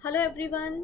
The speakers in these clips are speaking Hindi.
हेलो एवरीवन,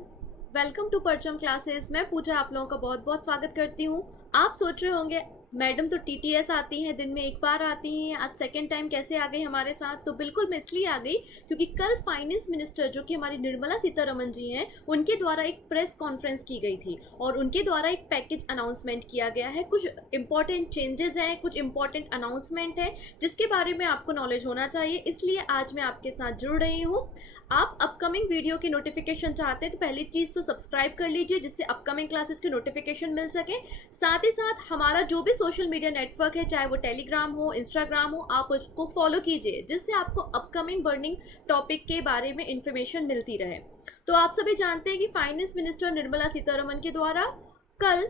वेलकम टू परचम क्लासेस। मैं पूजा आप लोगों का बहुत बहुत स्वागत करती हूँ। आप सोच रहे होंगे मैडम तो टीटीएस आती हैं, दिन में एक बार आती हैं, आज सेकंड टाइम कैसे आ गई हमारे साथ। तो बिल्कुल मैं इसलिए आ गई क्योंकि कल फाइनेंस मिनिस्टर जो कि हमारी निर्मला सीतारमण जी हैं, उनके द्वारा एक प्रेस कॉन्फ्रेंस की गई थी और उनके द्वारा एक पैकेज अनाउंसमेंट किया गया है। कुछ इंपॉर्टेंट चेंजेस हैं, कुछ इंपॉर्टेंट अनाउंसमेंट है जिसके बारे में आपको नॉलेज होना चाहिए, इसलिए आज मैं आपके साथ जुड़ रही हूँ। आप अपकमिंग वीडियो की नोटिफिकेशन चाहते हैं तो पहली चीज़ तो सब्सक्राइब कर लीजिए जिससे अपकमिंग क्लासेस की नोटिफिकेशन मिल सके। साथ ही साथ हमारा जो भी सोशल मीडिया नेटवर्क है, चाहे वो टेलीग्राम हो, इंस्टाग्राम हो, आप उसको फॉलो कीजिए जिससे आपको अपकमिंग बर्निंग टॉपिक के बारे में इंफॉर्मेशन मिलती रहे। तो आप सभी जानते हैं कि फाइनेंस मिनिस्टर निर्मला सीतारमण के द्वारा कल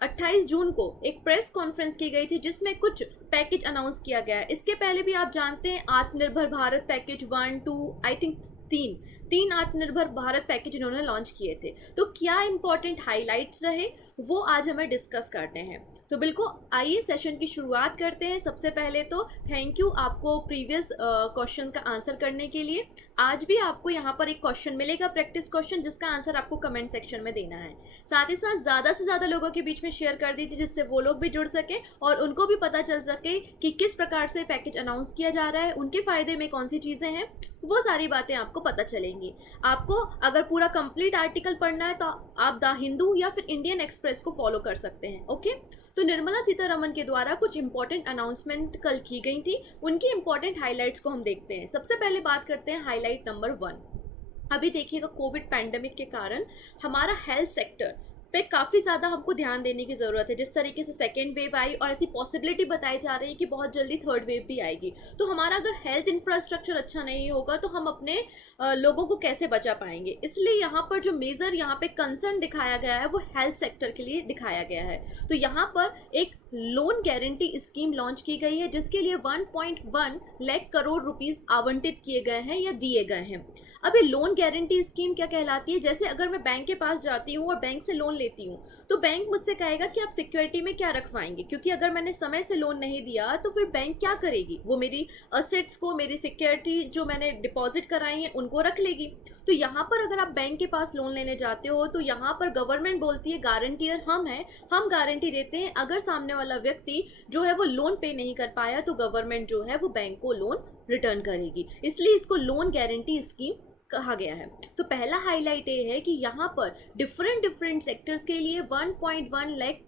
28 जून को एक प्रेस कॉन्फ्रेंस की गई थी जिसमें कुछ पैकेज अनाउंस किया गया है। इसके पहले भी आप जानते हैं आत्मनिर्भर भारत पैकेज 1, 2, आई थिंक तीन आत्मनिर्भर भारत पैकेज इन्होंने लॉन्च किए थे। तो क्या इंपॉर्टेंट हाइलाइट्स रहे वो आज हमें डिस्कस करने हैं। तो बिल्कुल आइए सेशन की शुरुआत करते हैं। सबसे पहले तो थैंक यू आपको प्रीवियस क्वेश्चन का आंसर करने के लिए। आज भी आपको यहाँ पर एक क्वेश्चन मिलेगा, प्रैक्टिस क्वेश्चन, जिसका आंसर आपको कमेंट सेक्शन में देना है। साथ ही साथ ज़्यादा से ज़्यादा लोगों के बीच में शेयर कर दीजिए जिससे वो लोग भी जुड़ सके और उनको भी पता चल सके कि किस प्रकार से पैकेज अनाउंस किया जा रहा है, उनके फ़ायदे में कौन सी चीज़ें हैं, वो सारी बातें आपको पता चलेंगी। आपको अगर पूरा कंप्लीट आर्टिकल पढ़ना है तो आप द हिंदू या फिर इंडियन एक्सप्रेस को फॉलो कर सकते हैं। ओके, तो निर्मला सीतारमण के द्वारा कुछ इंपॉर्टेंट अनाउंसमेंट कल की गई थी, उनकी इंपॉर्टेंट हाइलाइट्स को हम देखते हैं। सबसे पहले बात करते हैं हाईलाइट नंबर 1। अभी देखिएगा कोविड पैंडेमिक के कारण हमारा हेल्थ सेक्टर पे काफ़ी ज़्यादा हमको ध्यान देने की ज़रूरत है। जिस तरीके से सेकेंड वेव आई और ऐसी पॉसिबिलिटी बताई जा रही है कि बहुत जल्दी थर्ड वेव भी आएगी, तो हमारा अगर हेल्थ इंफ्रास्ट्रक्चर अच्छा नहीं होगा तो हम अपने लोगों को कैसे बचा पाएंगे। इसलिए यहाँ पर जो मेजर यहाँ पे कंसर्न दिखाया गया है वो हेल्थ सेक्टर के लिए दिखाया गया है। तो यहाँ पर एक लोन गारंटी स्कीम लॉन्च की गई है जिसके लिए 1.1 लाख करोड़ रुपीस आवंटित किए गए हैं या दिए गए हैं। अब ये लोन गारंटी स्कीम क्या कहलाती है? जैसे अगर मैं बैंक के पास जाती हूँ और बैंक से लोन लेती हूँ तो बैंक मुझसे कहेगा कि आप सिक्योरिटी में क्या रखवाएंगे, क्योंकि अगर मैंने समय से लोन नहीं दिया तो फिर बैंक क्या करेगी, वो मेरी असेट्स को, मेरी सिक्योरिटी जो मैंने डिपॉजिट कराई है उनको रख लेगी। तो यहाँ पर अगर आप बैंक के पास लोन लेने जाते हो तो यहाँ पर गवर्नमेंट बोलती है गारंटियर हम हैं, हम गारंटी देते हैं। अगर सामने वाला व्यक्ति जो है वो लोन पे नहीं कर पाया तो गवर्नमेंट जो है वो बैंक को लोन रिटर्न करेगी, इसलिए इसको लोन गारंटी स्कीम कहा गया है। तो पहला हाईलाइट ये है कि यहाँ पर डिफरेंट सेक्टर्स के लिए 1.1 लाख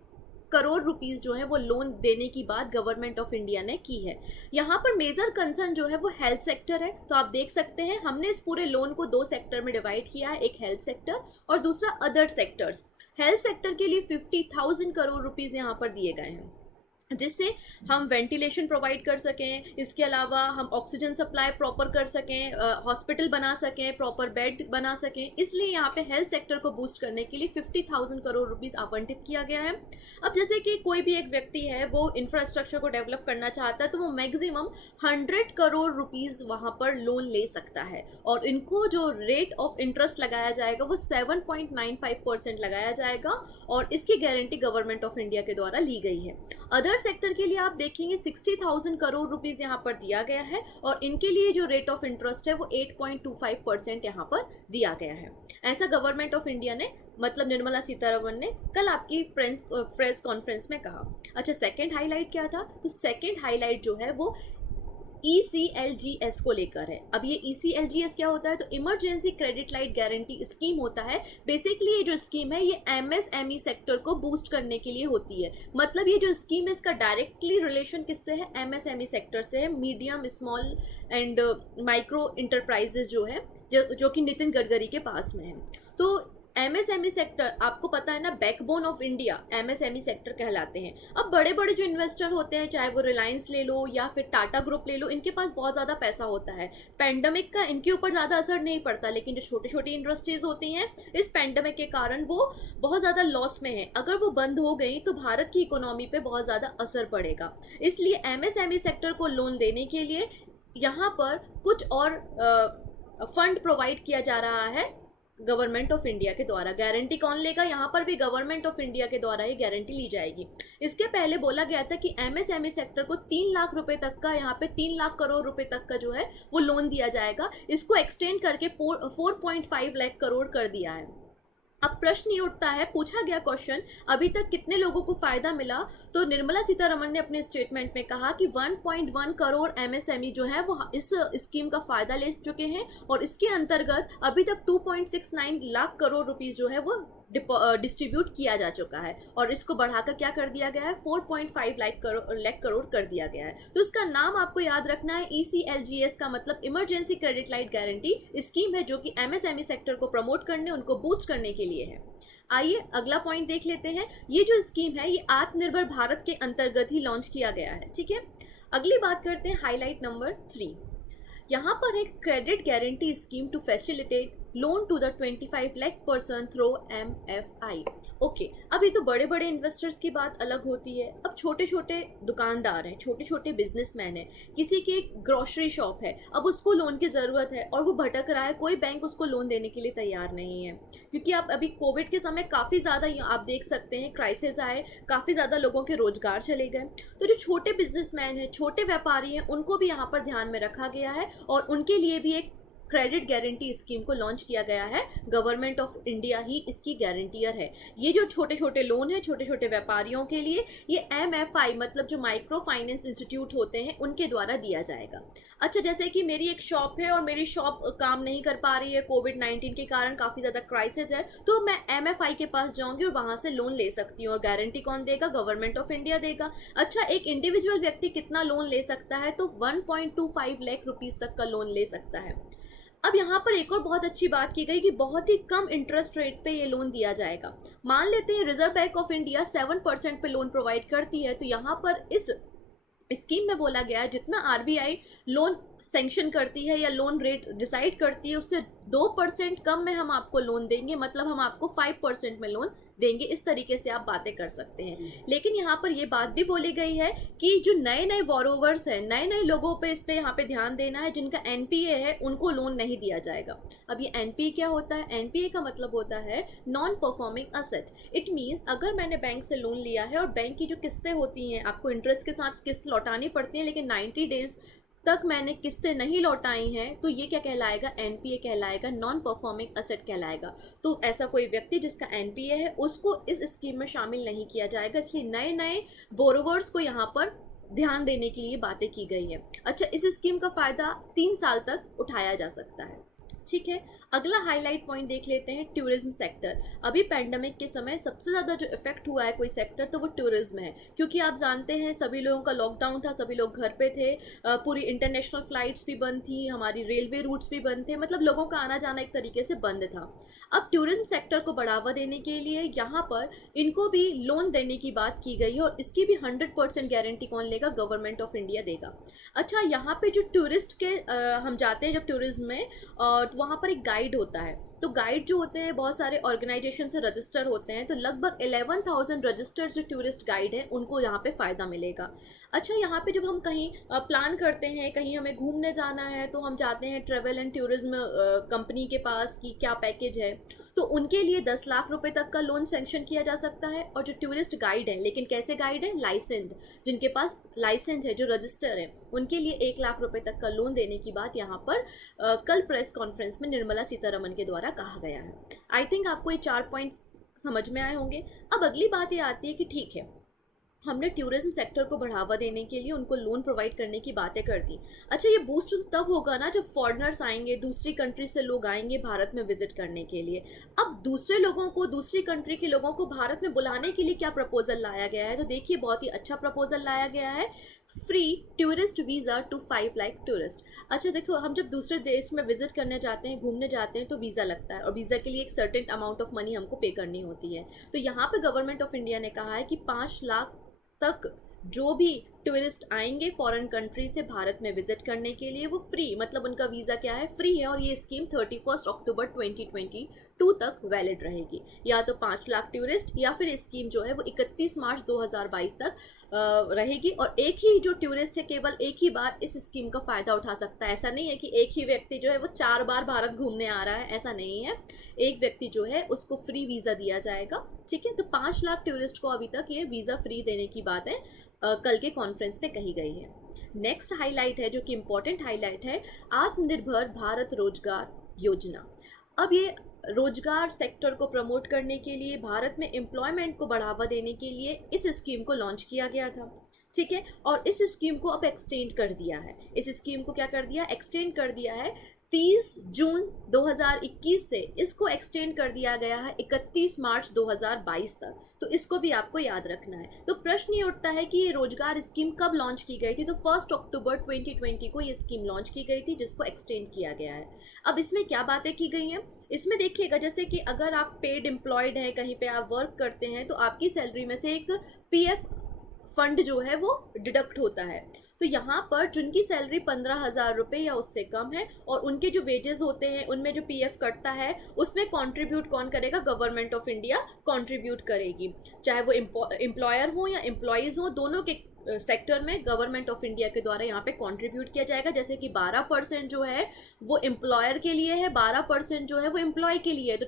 करोड़ रुपीस जो है वो लोन देने की बात गवर्नमेंट ऑफ इंडिया ने की है। यहाँ पर मेजर कंसर्न जो है वो हेल्थ सेक्टर है। तो आप देख सकते हैं हमने इस पूरे लोन को 2 सेक्टर में डिवाइड किया है, एक हेल्थ सेक्टर और दूसरा अदर सेक्टर्स। हेल्थ सेक्टर के लिए 50,000 करोड़ रुपीस यहाँ पर दिए गए हैं जिससे हम वेंटिलेशन प्रोवाइड कर सकें, इसके अलावा हम ऑक्सीजन सप्लाई प्रॉपर कर सकें, हॉस्पिटल बना सकें, प्रॉपर बेड बना सकें। इसलिए यहाँ पे हेल्थ सेक्टर को बूस्ट करने के लिए 50,000 करोड़ रुपीस आवंटित किया गया है। अब जैसे कि कोई भी एक व्यक्ति है वो इंफ्रास्ट्रक्चर को डेवलप करना चाहता है तो वो मैक्सिमम 100 करोड़ रुपीस वहाँ पर लोन ले सकता है और इनको जो रेट ऑफ इंटरेस्ट लगाया जाएगा वो 7.95% लगाया जाएगा और इसकी गारंटी गवर्नमेंट ऑफ इंडिया के द्वारा ली गई है। अदर सेक्टर के लिए आप देखेंगे 60,000 करोड़ रुपीस यहाँ पर दिया गया है और इनके लिए जो रेट ऑफ इंटरेस्ट है वो 8.25% यहाँ पर दिया गया है। ऐसा गवर्नमेंट ऑफ इंडिया ने, मतलब निर्मला सीतारमण ने कल आपकी प्रेस कॉन्फ्रेंस में कहा। अच्छा, सेकंड हाईलाइट क्या था? तो सेकंड हाईलाइट जो है वो ECLGS को लेकर है। अब ये ECLGS क्या होता है? तो emergency credit line guarantee scheme होता है। बेसिकली ये जो स्कीम है ये MSME सेक्टर को बूस्ट करने के लिए होती है। मतलब ये जो स्कीम है इसका डायरेक्टली रिलेशन किससे है? MSME सेक्टर से है, medium small and micro enterprises जो है, जो कि नितिन गडकरी के पास में है। तो MSME सेक्टर आपको पता है ना, backbone of India MSME sector कहलाते हैं। अब बड़े बड़े जो इन्वेस्टर होते हैं, चाहे वो रिलायंस ले लो या फिर टाटा ग्रुप ले लो, इनके पास बहुत ज़्यादा पैसा होता है। पैंडमिक का इनके ऊपर ज़्यादा असर नहीं पड़ता, लेकिन जो छोटी छोटी इंडस्ट्रीज होती हैं इस पैंडमिक के कारण वो बहुत ज़्यादा लॉस में है। अगर वो बंद हो गई तो भारत की इकोनॉमी पे बहुत ज़्यादा असर पड़ेगा। इसलिए MSME सेक्टर को लोन देने के लिए यहाँ पर कुछ और फंड प्रोवाइड किया जा रहा है गवर्नमेंट ऑफ इंडिया के द्वारा। गारंटी कौन लेगा? यहाँ पर भी गवर्नमेंट ऑफ इंडिया के द्वारा ही गारंटी ली जाएगी। इसके पहले बोला गया था कि एमएसएमई सेक्टर को 3 लाख रुपए तक का, यहाँ पे 3 लाख करोड़ रुपए तक का जो है वो लोन दिया जाएगा। इसको एक्सटेंड करके 4.5 लाख करोड़ कर दिया है। अब प्रश्न ये उठता है, पूछा गया क्वेश्चन, अभी तक कितने लोगों को फायदा मिला? तो निर्मला सीतारमण ने अपने स्टेटमेंट में कहा कि 1.1 करोड़ एमएसएमई जो है वो इस स्कीम का फायदा ले चुके हैं, और इसके अंतर्गत अभी तक 2.69 लाख करोड़ रुपीस जो है वो डिस्ट्रीब्यूट किया जा चुका है, और इसको बढ़ाकर क्या कर दिया गया है, 4.5 लाख करोड़ कर दिया गया है। तो इसका नाम आपको याद रखना है, ECLGS का मतलब emergency credit line guarantee scheme है, जो कि एमएसएमई सेक्टर को प्रमोट करने, उनको बूस्ट करने के लिए है। आइए अगला पॉइंट देख लेते हैं। ये जो स्कीम है ये आत्मनिर्भर भारत के अंतर्गत ही लॉन्च किया गया है, ठीक है। अगली बात करते हैं हाईलाइट नंबर 3। यहाँ पर एक credit guarantee scheme to facilitate loan to the 25 lakh person through MFI। Okay, अब ये तो बड़े बड़े इन्वेस्टर्स की बात अलग होती है। अब छोटे छोटे दुकानदार हैं, छोटे छोटे बिजनेसमैन हैं, किसी की एक ग्रोसरी शॉप है, अब उसको लोन की ज़रूरत है और वो भटक रहा है, कोई बैंक उसको लोन देने के लिए तैयार नहीं है, क्योंकि आप अभी कोविड के समय काफ़ी ज़्यादा आप देख सकते हैं क्राइसिस आए, काफ़ी ज़्यादा लोगों के रोजगार चले गए। तो जो छोटे बिजनेसमैन हैं, छोटे व्यापारी हैं, उनको भी यहाँ पर ध्यान में रखा गया है और उनके लिए भी एक क्रेडिट गारंटी स्कीम को लॉन्च किया गया है। गवर्नमेंट ऑफ इंडिया ही इसकी गारंटियर है। ये जो छोटे छोटे लोन है छोटे छोटे व्यापारियों के लिए, ये MFI मतलब जो माइक्रो फाइनेंस इंस्टीट्यूट होते हैं उनके द्वारा दिया जाएगा। अच्छा, जैसे कि मेरी एक शॉप है और मेरी शॉप काम नहीं कर पा रही है, कोविड-19 के कारण काफ़ी ज़्यादा क्राइसिस है, तो मैं MFI के पास जाऊंगी और वहाँ से लोन ले सकती हूँ, और गारंटी कौन देगा? गवर्नमेंट ऑफ इंडिया देगा। अच्छा, एक इंडिविजुअल व्यक्ति कितना लोन ले सकता है? तो 1.25 लाख रुपीज़ तक का लोन ले सकता है। अब यहाँ पर एक और बहुत अच्छी बात की गई कि बहुत ही कम इंटरेस्ट रेट पे ये लोन दिया जाएगा। मान लेते हैं रिजर्व बैंक ऑफ इंडिया 7% पे लोन प्रोवाइड करती है, तो यहाँ पर इस स्कीम में बोला गया है जितना RBI लोन सैंक्शन करती है या लोन रेट डिसाइड करती है उससे 2% कम में हम आपको लोन देंगे, मतलब हम आपको 5% में लोन देंगे। इस तरीके से आप बातें कर सकते हैं। लेकिन यहाँ पर ये बात भी बोली गई है कि जो नए नए बोरोवर्स हैं, नए नए लोगों पे इस पे यहाँ पे ध्यान देना है, जिनका NPA है उनको लोन नहीं दिया जाएगा। अब ये NPA क्या होता है? NPA का मतलब होता है non performing asset. It means अगर मैंने बैंक से लोन लिया है और बैंक की जो किस्तें होती हैं, आपको इंटरेस्ट के साथ किस्त लौटानी पड़ती है, लेकिन 90 डेज तक मैंने किस्तें नहीं लौटाई हैं, तो ये क्या कहलाएगा? NPA कहलाएगा, नॉन परफॉर्मिंग असेट कहलाएगा। तो ऐसा कोई व्यक्ति जिसका NPA है उसको इस स्कीम में शामिल नहीं किया जाएगा। इसलिए नए नए बोरोवर्स को यहाँ पर ध्यान देने के लिए बातें की गई है। अच्छा, इस स्कीम का फ़ायदा 3 साल तक उठाया जा सकता है, ठीक है। अगला हाईलाइट पॉइंट देख लेते हैं, टूरिज्म सेक्टर। अभी पैंडमिक के समय सबसे ज़्यादा जो इफेक्ट हुआ है कोई सेक्टर, तो वो टूरिज्म है, क्योंकि आप जानते हैं सभी लोगों का लॉकडाउन था, सभी लोग घर पे थे, पूरी इंटरनेशनल फ्लाइट्स भी बंद थी, हमारी रेलवे रूट्स भी बंद थे, मतलब लोगों का आना जाना एक तरीके से बंद था। अब टूरिज्म सेक्टर को बढ़ावा देने के लिए यहाँ पर इनको भी लोन देने की बात की गई है, और इसकी भी 100% गारंटी कौन लेगा? गवर्नमेंट ऑफ इंडिया देगा। अच्छा, यहाँ पे जो टूरिस्ट के हम जाते हैं जब टूरिज्म में, तो वहाँ पर एक गाइड होता है, तो गाइड जो होते हैं बहुत सारे ऑर्गेनाइजेशन से रजिस्टर होते हैं, तो लगभग 11,000 रजिस्टर्ड जो टूरिस्ट गाइड हैं उनको यहाँ पे फ़ायदा मिलेगा। अच्छा, यहाँ पे जब हम कहीं प्लान करते हैं, कहीं हमें घूमने जाना है, तो हम जाते हैं ट्रेवल एंड टूरिज्म कंपनी के पास कि क्या पैकेज है, तो उनके लिए 10 लाख रुपए तक का लोन सैंक्शन किया जा सकता है। और जो टूरिस्ट गाइड हैं, लेकिन कैसे गाइड हैं? लाइसेंस्ड, जिनके पास लाइसेंस है, जो रजिस्टर है, उनके लिए 1 लाख रुपए तक का लोन देने की बात यहाँ पर कल प्रेस कॉन्फ्रेंस में निर्मला सीतारमण के द्वारा कहा गया है। आई थिंक आपको ये 4 पॉइंट्स समझ में आए होंगे। अब अगली बात ये आती है कि ठीक है, हमने टूरिज्म सेक्टर को बढ़ावा देने के लिए उनको लोन प्रोवाइड करने की बातें कर दी। अच्छा, ये बूस्ट तो तब होगा ना जब फॉरेनर्स आएंगे, दूसरी कंट्री से लोग आएंगे भारत में विजिट करने के लिए। अब दूसरे लोगों को, दूसरी कंट्री के लोगों को भारत में बुलाने के लिए क्या प्रपोजल लाया गया है? तो देखिए, बहुत ही अच्छा प्रपोजल लाया गया है, free tourist visa to 5 lakh tourist. अच्छा देखो, हम जब दूसरे देश में विजिट करने जाते हैं, घूमने जाते हैं, तो वीज़ा लगता है, और वीज़ा के लिए एक सर्टेन अमाउंट ऑफ मनी हमको पे करनी होती है। तो यहाँ पे गवर्नमेंट ऑफ इंडिया ने कहा है कि 5 लाख तक जो भी टूरिस्ट आएंगे फॉरेन कंट्री से भारत में विजिट करने के लिए, वो फ्री, मतलब उनका वीज़ा क्या है? फ्री है। और ये स्कीम 31 अक्टूबर 2022 तक वैलिड रहेगी। या तो 5 लाख टूरिस्ट, या फिर स्कीम जो है वो 31 मार्च 2022 तक रहेगी और एक ही जो टूरिस्ट है केवल एक ही बार इस स्कीम का फ़ायदा उठा सकता है। ऐसा नहीं है कि एक ही व्यक्ति जो है वो 4 बार भारत घूमने आ रहा है, ऐसा नहीं है। एक व्यक्ति जो है उसको फ्री वीज़ा दिया जाएगा, ठीक है। तो 5 लाख टूरिस्ट को अभी तक ये वीज़ा फ्री देने की बातें कल के कॉन्फ्रेंस में कही गई है। नेक्स्ट हाईलाइट है जो कि इम्पोर्टेंट हाईलाइट है, आत्मनिर्भर भारत रोजगार योजना। अब ये रोजगार सेक्टर को प्रमोट करने के लिए, भारत में एम्प्लॉयमेंट को बढ़ावा देने के लिए इस स्कीम को लॉन्च किया गया था, ठीक है। और इस स्कीम को अब एक्सटेंड कर दिया है। इस स्कीम को क्या कर दिया, एक्सटेंड कर दिया है 30 जून 2021 से इसको एक्सटेंड कर दिया गया है 31 मार्च 2022 तक। तो इसको भी आपको याद रखना है। तो प्रश्न ये उठता है कि ये रोजगार स्कीम कब लॉन्च की गई थी, तो 1 अक्टूबर 2020 को ये स्कीम लॉन्च की गई थी जिसको एक्सटेंड किया गया है। अब इसमें क्या बातें की गई हैं, इसमें देखिएगा, जैसे कि अगर आप पेड एम्प्लॉयड हैं, कहीं पे आप वर्क करते हैं, तो आपकी सैलरी में से एक पीएफ फंड जो है वो डिडक्ट होता है। तो यहाँ पर जिनकी सैलरी 15,000 रुपये या उससे कम है और उनके जो वेजेस होते हैं उनमें जो पीएफ कटता है उसमें कंट्रीब्यूट कौन करेगा, गवर्नमेंट ऑफ इंडिया कंट्रीब्यूट करेगी। चाहे वो एम्प्लॉयर हो या एम्प्लॉयज़ हो, दोनों के सेक्टर में गवर्नमेंट ऑफ इंडिया के द्वारा यहाँ पे कंट्रीब्यूट किया जाएगा। जैसे कि 12% जो है वो एम्प्लॉयर के लिए है, 12% जो है वो एम्प्लॉय के लिए है। तो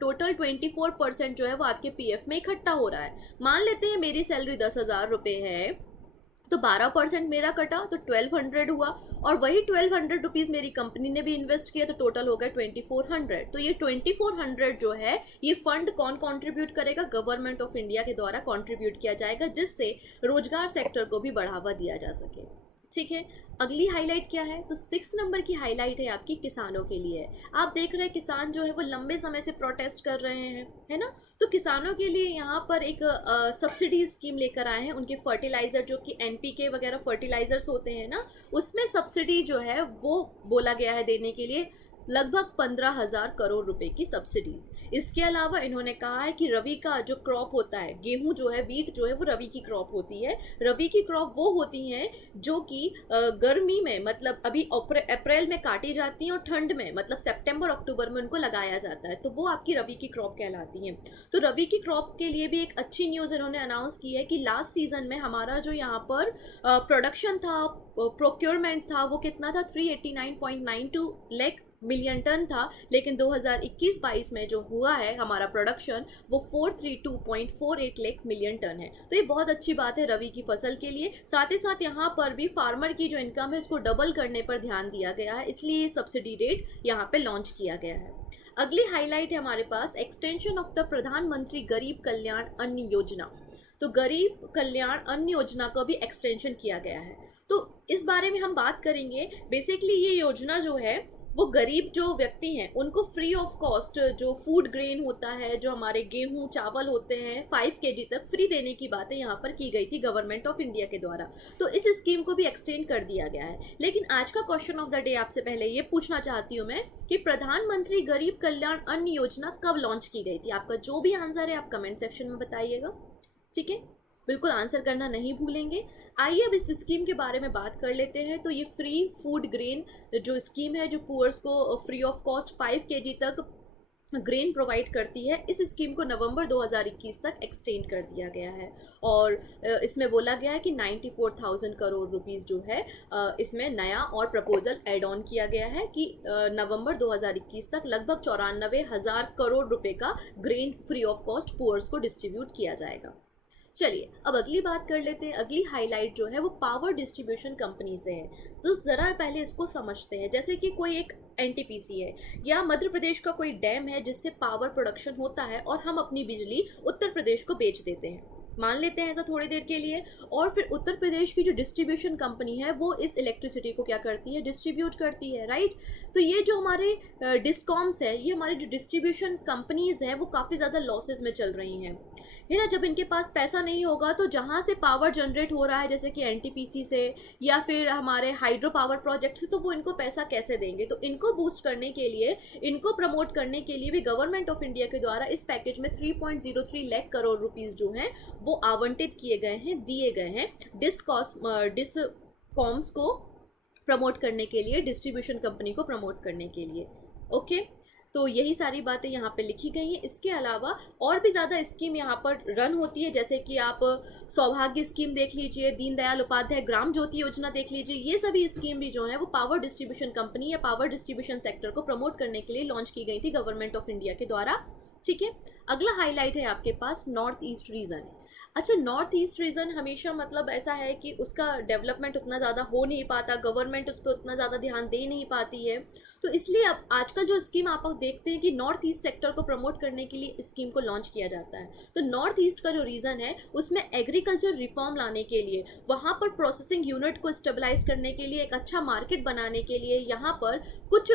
टोटल 24% जो है वो आपके पीएफ में इकट्ठा हो रहा है। मान लेते हैं मेरी सैलरी 10,000 रुपये है, तो 12% मेरा कटा तो 1200 हुआ, और वही 1200 रुपीज़ मेरी कंपनी ने भी इन्वेस्ट किया तो टोटल हो गया 2400। तो ये 2400 जो है ये फंड कौन कंट्रीब्यूट करेगा, गवर्नमेंट ऑफ इंडिया के द्वारा कंट्रीब्यूट किया जाएगा, जिससे रोजगार सेक्टर को भी बढ़ावा दिया जा सके, ठीक है। अगली हाईलाइट क्या है, तो 6 नंबर की हाईलाइट है आपकी किसानों के लिए। आप देख रहे हैं किसान जो है वो लंबे समय से प्रोटेस्ट कर रहे हैं, है ना। तो किसानों के लिए यहाँ पर एक सब्सिडी स्कीम लेकर आए हैं। उनके फर्टिलाइजर जो कि एनपीके वगैरह फर्टिलाइजर्स होते हैं ना, उसमें सब्सिडी जो है वो बोला गया है देने के लिए, लगभग 15,000 करोड़ रुपए की सब्सिडीज। इसके अलावा इन्होंने कहा है कि रबी का जो क्रॉप होता है, गेहूं जो है, वीट जो है, वो रबी की क्रॉप होती है। रबी की क्रॉप वो होती हैं जो कि गर्मी में, मतलब अभी अप्रैल में काटी जाती हैं और ठंड में मतलब सितंबर अक्टूबर में उनको लगाया जाता है, तो वो आपकी रबी की क्रॉप कहलाती हैं। तो रबी की क्रॉप के लिए भी एक अच्छी न्यूज़ इन्होंने अनाउंस की है कि लास्ट सीजन में हमारा जो यहाँ पर प्रोडक्शन था, प्रोक्योरमेंट था, वो कितना था, 389.92 लाख मिलियन टन था। लेकिन 2021-22 में जो हुआ है हमारा प्रोडक्शन वो 432.48 लाख मिलियन टन है। तो ये बहुत अच्छी बात है रबी की फसल के लिए। साथ ही साथ यहाँ पर भी फार्मर की जो इनकम है उसको डबल करने पर ध्यान दिया गया है, इसलिए सब्सिडी रेट यहाँ पे लॉन्च किया गया है। अगली हाईलाइट है हमारे पास एक्सटेंशन ऑफ द प्रधानमंत्री गरीब कल्याण अन्न योजना। तो गरीब कल्याण अन्न योजना का भी एक्सटेंशन किया गया है। तो इस बारे में हम बात करेंगे। बेसिकली ये योजना जो है वो गरीब जो व्यक्ति हैं उनको फ्री ऑफ कॉस्ट जो फूड ग्रेन होता है, जो हमारे गेहूं चावल होते हैं, 5 केजी तक फ्री देने की बातें यहाँ पर की गई थी गवर्नमेंट ऑफ इंडिया के द्वारा। तो इस स्कीम को भी एक्सटेंड कर दिया गया है। लेकिन आज का क्वेश्चन ऑफ द डे आपसे पहले ये पूछना चाहती हूँ मैं कि प्रधानमंत्री गरीब कल्याण अन्न योजना कब लॉन्च की गई थी। आपका जो भी आंसर है आप कमेंट सेक्शन में बताइएगा, ठीक है। बिल्कुल आंसर करना नहीं भूलेंगे। आइए अब इस स्कीम के बारे में बात कर लेते हैं। तो ये फ्री फूड ग्रेन जो स्कीम है, जो पुअर्स को फ्री ऑफ कॉस्ट 5 केजी तक ग्रेन प्रोवाइड करती है, इस स्कीम को नवंबर 2021 तक एक्सटेंड कर दिया गया है। और इसमें बोला गया है कि 94,000 करोड़ रुपीस जो है इसमें नया और प्रपोजल एड ऑन किया गया है कि नवंबर 2021 तक लगभग 94,000 करोड़ रुपए का grain free of cost poors को डिस्ट्रीब्यूट किया जाएगा। चलिए अब अगली बात कर लेते हैं। अगली हाईलाइट जो है वो पावर डिस्ट्रीब्यूशन कंपनी से है। तो ज़रा पहले इसको समझते हैं। जैसे कि कोई एक एनटीपीसी है या मध्य प्रदेश का कोई डैम है जिससे पावर प्रोडक्शन होता है और हम अपनी बिजली उत्तर प्रदेश को बेच देते हैं, मान लेते हैं ऐसा थोड़ी देर के लिए। और फिर उत्तर प्रदेश की जो डिस्ट्रीब्यूशन कंपनी है वो इस इलेक्ट्रिसिटी को क्या करती है, डिस्ट्रीब्यूट करती है, राइट। तो ये जो हमारे डिस्कॉम्स है, ये हमारी जो डिस्ट्रीब्यूशन कंपनीज हैं वो काफ़ी ज़्यादा लॉसेस में चल रही हैं, है ना। जब इनके पास पैसा नहीं होगा तो जहाँ से पावर जनरेट हो रहा है जैसे कि एनटीपीसी से या फिर हमारे हाइड्रो पावर प्रोजेक्ट से, तो वो इनको पैसा कैसे देंगे। तो इनको बूस्ट करने के लिए, इनको प्रमोट करने के लिए भी गवर्नमेंट ऑफ इंडिया के द्वारा इस पैकेज में 3.03 लाख करोड़ रुपीस जो हैं वो आवंटित किए गए हैं, दिए गए हैं डिस्कॉम्स को प्रमोट करने के लिए, डिस्ट्रीब्यूशन कंपनी को प्रमोट करने के लिए, ओके। तो यही सारी बातें यहाँ पे लिखी गई हैं। इसके अलावा और भी ज़्यादा स्कीम यहाँ पर रन होती है, जैसे कि आप सौभाग्य स्कीम देख लीजिए, दीनदयाल उपाध्याय ग्राम ज्योति योजना देख लीजिए। ये सभी स्कीम भी जो है वो पावर डिस्ट्रीब्यूशन कंपनी या पावर डिस्ट्रीब्यूशन सेक्टर को प्रमोट करने के लिए लॉन्च की गई थी गवर्नमेंट ऑफ इंडिया के द्वारा। ठीक है, अगला हाईलाइट है आपके पास नॉर्थ ईस्ट रीजन। अच्छा, नॉर्थ ईस्ट रीजन हमेशा मतलब ऐसा है कि उसका डेवलपमेंट उतना ज़्यादा हो नहीं पाता, गवर्नमेंट उस पर उतना ज़्यादा ध्यान दे नहीं पाती है। तो इसलिए अब आजकल जो स्कीम आप देखते हैं कि नॉर्थ ईस्ट सेक्टर को प्रमोट करने के लिए स्कीम को लॉन्च किया जाता है। तो नॉर्थ ईस्ट का जो रीजन है उसमें एग्रीकल्चर रिफॉर्म लाने के लिए, वहाँ पर प्रोसेसिंग यूनिट को स्टेबलाइज करने के लिए, एक अच्छा मार्केट बनाने के लिए यहाँ पर कुछ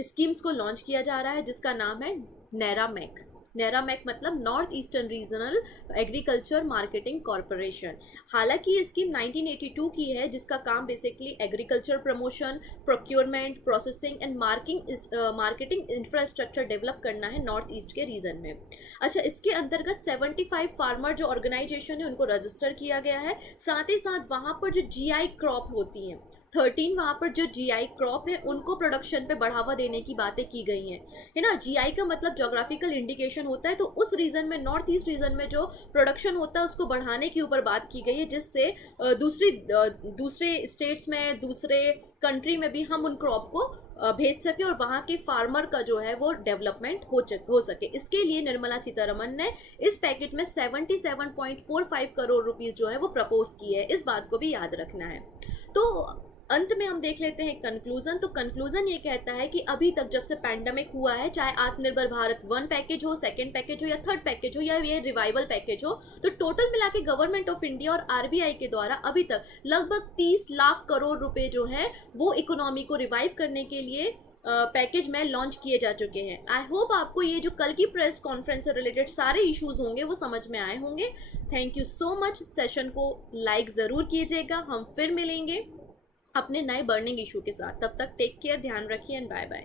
स्कीम्स को लॉन्च किया जा रहा है, जिसका नाम है नैरामेक। नैरामेक मतलब north eastern regional agriculture marketing corporation. हालांकि ये स्कीम 1982 की है, जिसका काम basically agriculture promotion, procurement, processing and marketing infrastructure develop करना है नॉर्थ ईस्ट के रीजन में। अच्छा, इसके अंतर्गत 75 फार्मर जो ऑर्गेनाइजेशन है उनको रजिस्टर किया गया है। साथ ही साथ वहाँ पर जो जीआई क्रॉप होती हैं 13 वहाँ पर जो जीआई क्रॉप है उनको प्रोडक्शन पे बढ़ावा देने की बातें की गई हैं, है ना। जीआई का मतलब जोग्राफिकल इंडिकेशन होता है, तो उस रीजन में, नॉर्थ ईस्ट रीजन में जो प्रोडक्शन होता है उसको बढ़ाने के ऊपर बात की गई है, जिससे दूसरे स्टेट्स में, दूसरे कंट्री में भी हम उन क्रॉप को भेज सके और वहाँ के फार्मर का जो है वो डेवलपमेंट हो सके। इसके लिए निर्मला सीतारमन ने इस पैकेज में 77.45 करोड़ रुपीस जो है वो प्रपोज किए है। इस बात को भी याद रखना है। तो अंत में हम देख लेते हैं कंक्लूजन। तो कंक्लूजन ये कहता है कि अभी तक जब से पैंडेमिक हुआ है, चाहे आत्मनिर्भर भारत 1 पैकेज हो, 2nd पैकेज हो या 3rd पैकेज हो या ये रिवाइवल पैकेज हो, तो टोटल मिला के गवर्नमेंट ऑफ इंडिया और आरबीआई के द्वारा अभी तक लगभग 30 लाख करोड़ रुपए जो हैं वो इकोनॉमी को रिवाइव करने के लिए पैकेज में लॉन्च किए जा चुके हैं। आई होप आपको ये जो कल की प्रेस कॉन्फ्रेंस से रिलेटेड सारे इश्यूज होंगे वो समझ में आए होंगे। Thank you so much. Session को लाइक ज़रूर कीजिएगा। हम फिर मिलेंगे अपने नए बर्निंग इशू के साथ। तब तक टेक केयर, ध्यान रखिए एंड बाय बाय।